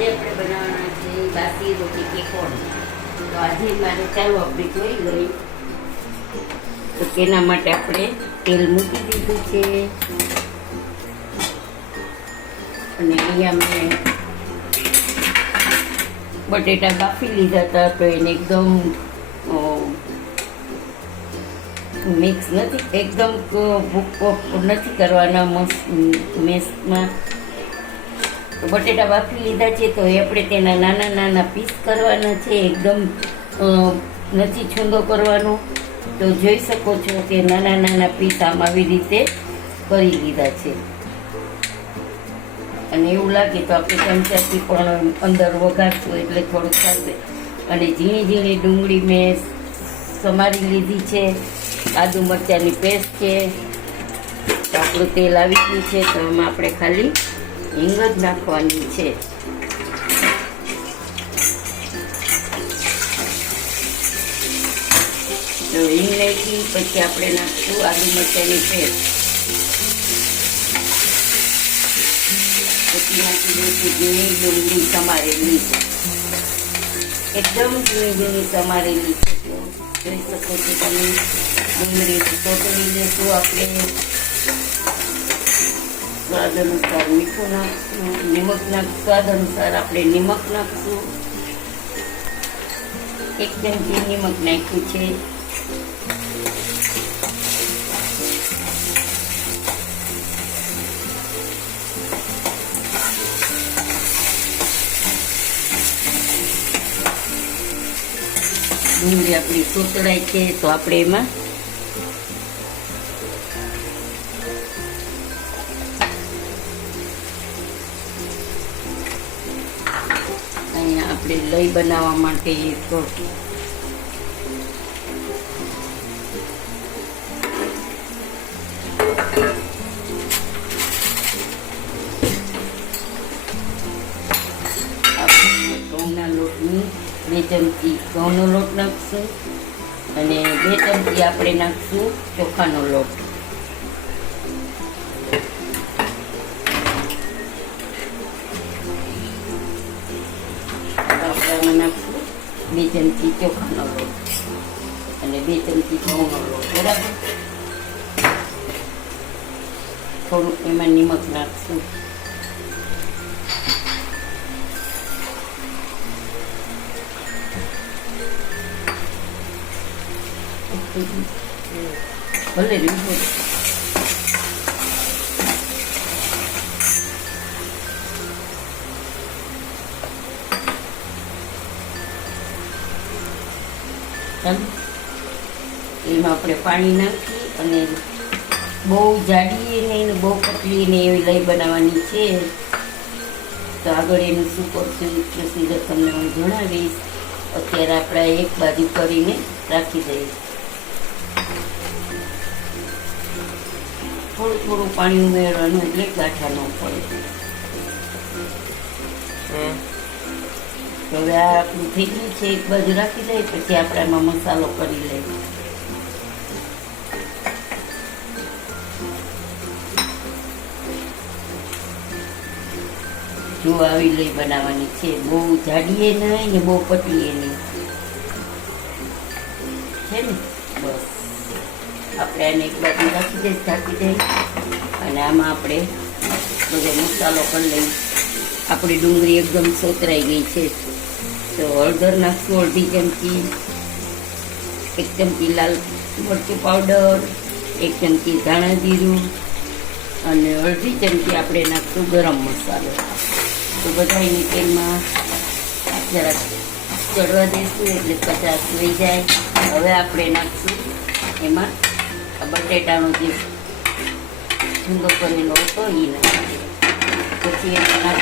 આજે આપણે બનાવવાના છે બાસી રોટી કે કોણ. તો આજે મારે ચાલો આપણે જોઈ લઈ. તો તેના માટે આપણે તેલ મૂકી દીધું છે અને અહીંયા મેં બટેટા બાફી લીધા હતા. તો એને એકદમ મિક્સ નથી, એકદમ ભૂકો નથી કરવાના મેસમાં. તો બટેટા બાફી લીધા છે તો એ આપણે તેના નાના નાના પીસ કરવાના છે. એકદમ નથી છૂંદો કરવાનો. તો જોઈ શકો છો કે નાના નાના પીસ આમ આવી રીતે કરી લીધા છે. અને એવું લાગે તો આપણે ચમચાથી પણ અંદર વઘારશું એટલે થોડુંક થશે. અને ઝીણી ઝીણી ડુંગળી મેં સમારી લીધી છે. આદુ મરચાંની પેસ્ટ છે. તો આપણું તેલ આવી ગયું છે. તો એમાં આપણે ખાલી હિંગ જ નાખવાની છે. તો હિંગ નાખી પછી આપણે નાખશું આદુ મરચાંની પેસ્ટ. પછી નાખી દઈશું ઝીણી ડુંગળી સમારેલી, એકદમ ઝીણી ઝીણી સમારેલી છે. જોઈ શકો છો તમે. ડુંગળી તોતળી લેશું આપણે. સ્વાદ અનુસાર મીઠું નાખશું, નિમક સ્વાદ અનુસાર આપણે નિમક નાખશું. 1 ચમચી નિમક નાખ્યું છે. ડુંગળી આપણી સોતળાય છે તો આપણે એમાં અહીંયા આપણે લઈ બનાવવા માટે એક ઘઉંના લોટની 2 ચમચી ઘઉંનો લોટ નાખશું અને 2 ચમચી આપણે નાખશું ચોખાનો લોટ. આપણે નાખશું 2 ચમચી ચોખાનો લોટ અને 2 ચમચી ઘઉંનો લોટ. બરાબર. થોડુંક એમાં નિમક નાખશું. ભલે રીંગો એમાં આપણે પાણી નાખી અને બહુ જાડી નહીં બહુ પતલી ને એવી લઈ બનાવવાની છે. તો આગળ એનું શું કરશું એ પ્રોસીજર તમને હું જણાવીશ. અત્યારે આપણે એક બાજુ કરીને રાખી દઈએ. થોડું થોડું પાણી ઉમેરવાનું એટલે ગાંઠા ન પડે. હવે આ આપણું થઈ ગયું છે. એક બાજુ રાખી દઈએ પછી આપણે આમાં મસાલો કરી લઈએ. જો આવી લઈ બનાવવાની છે. બહુ જાડીએ નહીં ને બહુ પતલીએ નહીં છે ને. બસ આપણે આને એક બાજુ રાખી દઈએ, ઢાંકી દઈએ અને આમાં આપણે બધો મસાલો કરી લઈએ. આપણી ડુંગળી એકદમ સોતરાઈ ગઈ છે. તો હળદર નાખશું 1/2 ચમચી, 1 ચમચી લાલ મરચું પાવડર, 1 ચમચી ધાણા જીરું અને 1/2 ચમચી આપણે નાખશું ગરમ મસાલો. તો બધાની તેલમાં જરાક ચડવા દઈશું એટલે કચાશ થઈ જાય. હવે આપણે નાખશું એમાં બટેટાનો જે છૂંદો કરેલો હતો એ નાખીએ. પછી એમાં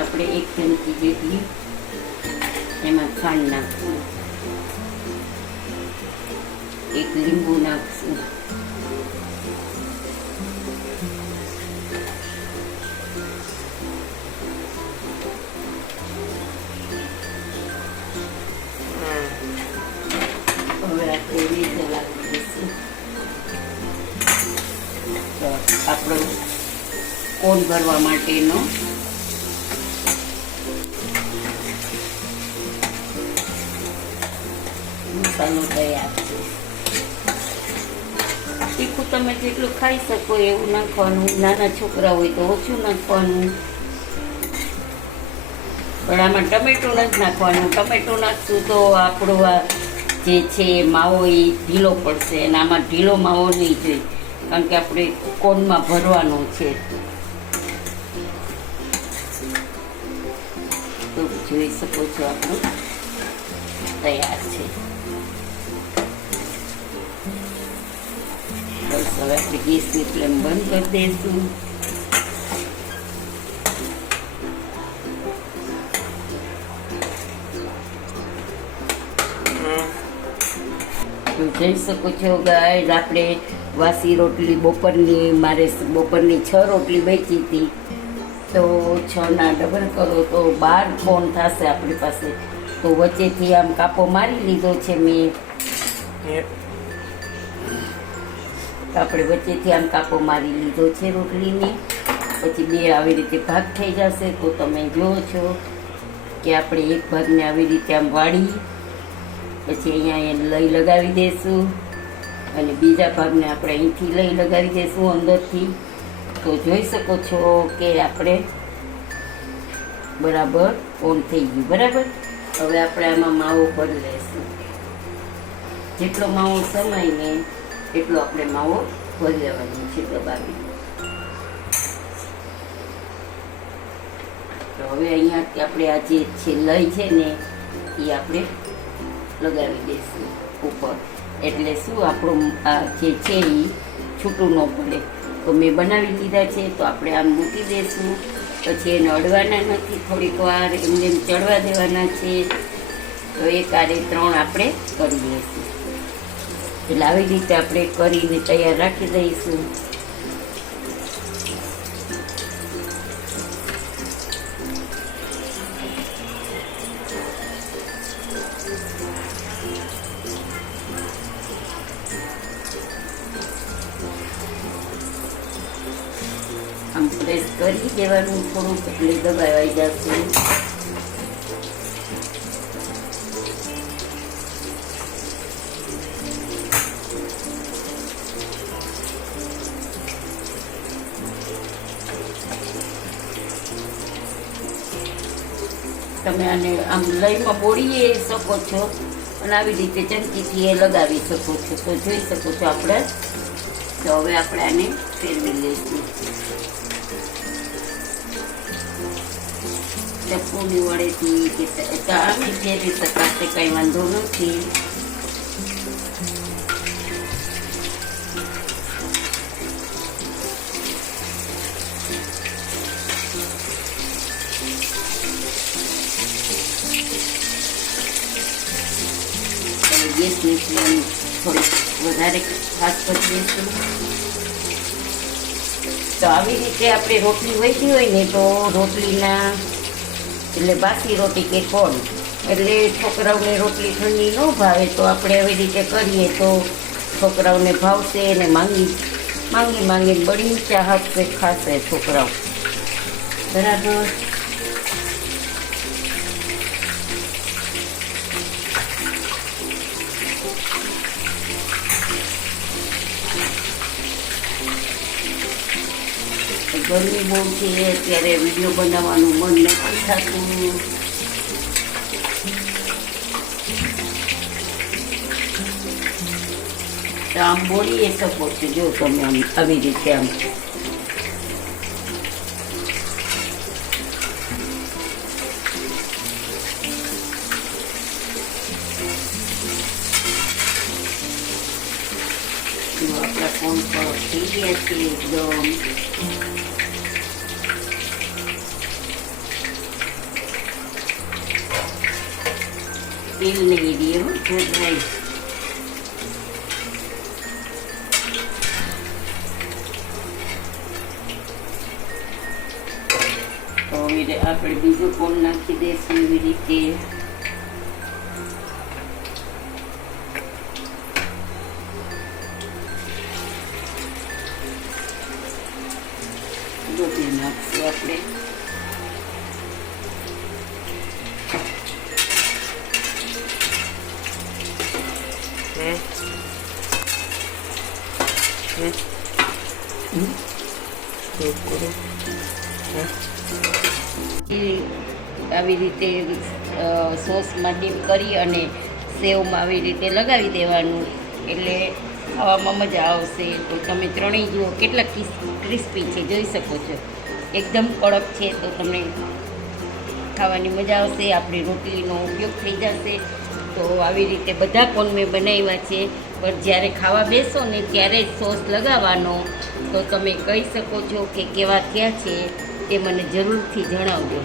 આપણે 1 ચમચી જેટલી એમાં ખાંડ નાખશું, 1 લીંબુ નાખશું, હવે આપણે લીધે લાગી દઈશું. આપણો કોણ ભરવા માટેનો મસાલો તૈયાર છે. તીખું તમે જેટલું ખાઈ શકો એવું નાખવાનું, નાના છોકરા હોય તો ઓછું નાખવાનું. પણ આમાં ટમેટું નથી નાખવાનું. ટમેટું નાખશું તો આપણો આ જે છે માવો એ ઢીલો પડશે, અને આમાં ઢીલો માવો નહીં જોઈએ, કારણ કે આપણે કોનમાં ભરવાનો છે. તો જોઈ શકો છો આપણું તૈયાર છે. બસ હવે આપણે ગેસની ફ્લેમ બંધ કરી દઈશું. જોઈ શકો છો ગાઈઝ, આપણે વાસી રોટલી મારે બપોરની 6 રોટલી બચી હતી, તો 6 ના ડબલ કરો તો 12 કોણ થશે આપણી પાસે. તો વચ્ચેથી આમ કાપો મારી લીધો છે મેં. આપણે વચ્ચેથી આમ કાપો મારી લીધો છે રોટલીને. પછી 2 આવી રીતે ભાગ થઈ જશે. તો તમે જુઓ છો કે આપણે એક ભાગને આવી રીતે આમ વાળી પછી અહીંયા લઈ લગાવી દઈશું, અને બીજા ભાગને આપણે અહીંથી લઈ લગાવી દઈશું અંદરથી. તો જોઈ શકો છો કે આપણે બરાબર ઓન થઈ ગયું. બરાબર, હવે આપણે આમાં માવો ભરી લઈશું. જેટલો માવો સમાય ને એટલો આપણે માવો ભરી લેવાનો છે દબાવી. તો હવે અહીંયા આપણે આ જે છે લઈ છે ને એ આપણે લગાવી દઈશું ઉપર, એટલે શું આપણું આ જે છે એ છૂટું ન પડે. તો મેં બનાવી લીધા છે, તો આપણે આમ મૂકી દઈશું. પછી એને અડવાના નથી, થોડીક વાર એમને ચડવા દેવાના છે. તો 1 આડે 3 આપણે કરી દઈશું. એટલે આવી રીતે આપણે કરીને તૈયાર રાખી દઈશું. આમ પ્રેસ કરી દેવાનું થોડુંક, એટલે દબાવાઈ જશે. તમે આને આમ લઈમાં બોળીએ શકો છો, અને આવી રીતે ચમચીથી એ લગાવી શકો છો. તો જોઈ શકો છો આપણે. તો હવે આપણે આને ફેરવી લઈશું. ચપ્પુની વડેથી કે આને ફેરવી શકાશે, કંઈ વાંધો નથી. ગેસની ફ્લેમ થોડીક વધારે ફાસ્ટ કરી દઈશું. તો આવી રીતે આપણે રોટલી વધી હોય ને, તો રોટલીના એટલે બાસી રોટી કે કોણ, એટલે છોકરાઓને રોટલી ઠંડી ન ભાવે. તો આપણે આવી રીતે કરીએ તો છોકરાઓને ભાવશે, અને માંગીને બળી ચાહત ખાશે છોકરાઓ. બરાબર. ગરમી બહુ છે, અત્યારે વિડીયો બનાવવાનું મન નથી થતું. તો આમ બોલીએ શકો છો, જો તમે આમ આવી રીતે આમ આપણા કોણ પર થઈ ગયા છે એકદમ. તેલ નહીં દઈએ ભાઈ. તો હવે આપણે બીજું કોણ નાખી દઈશું એવી રીતે. બધું નાખશું આપણે. આવી રીતે સોસમાં ડીપ કરી અને સેવમાં આવી રીતે લગાવી દેવાનું એટલે ખાવામાં મજા આવશે. તો તમે ત્રણેય જુઓ કેટલા ક્રિસ્પી છે, જોઈ શકો છો, એકદમ કડક છે. તો તમને ખાવાની મજા આવશે, આપણી રોટલીનો ઉપયોગ થઈ જશે. તો આવી રીતે બધા કોન મેં બનાવ્યા છે, પણ જ્યારે ખાવા બેસો ને ત્યારે જ સોસ લગાવવાનો. તો તમે કહી શકો છો કે કેવા થયા છે તે મને જરૂરથી જણાવજો.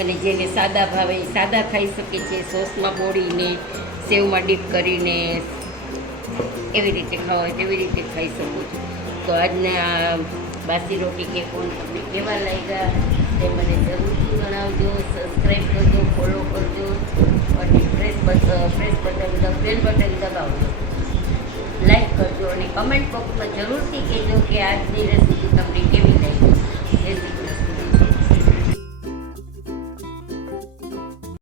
અને જેને સાદા ભાવે સાદા ખાઈ શકે છે, સોસમાં બોળીને સેવમાં ડીપ કરીને એવી રીતે ખાવા હોય તેવી રીતે ખાઈ શકો છો. તો આજના બાસી રોટી કે કોણ તમને કેવા લાગ્યા તે મને જરૂરથી જણાવજો. સબસ્ક્રાઈબ કરજો, ફોલો કરજો અને પ્રેસ બટન બેલ બટન દબાવજો, લાઈક કરજો અને કમેન્ટ બોક્સમાં જરૂરથી કહેજો કે આજની રેસીપી તમને કેવી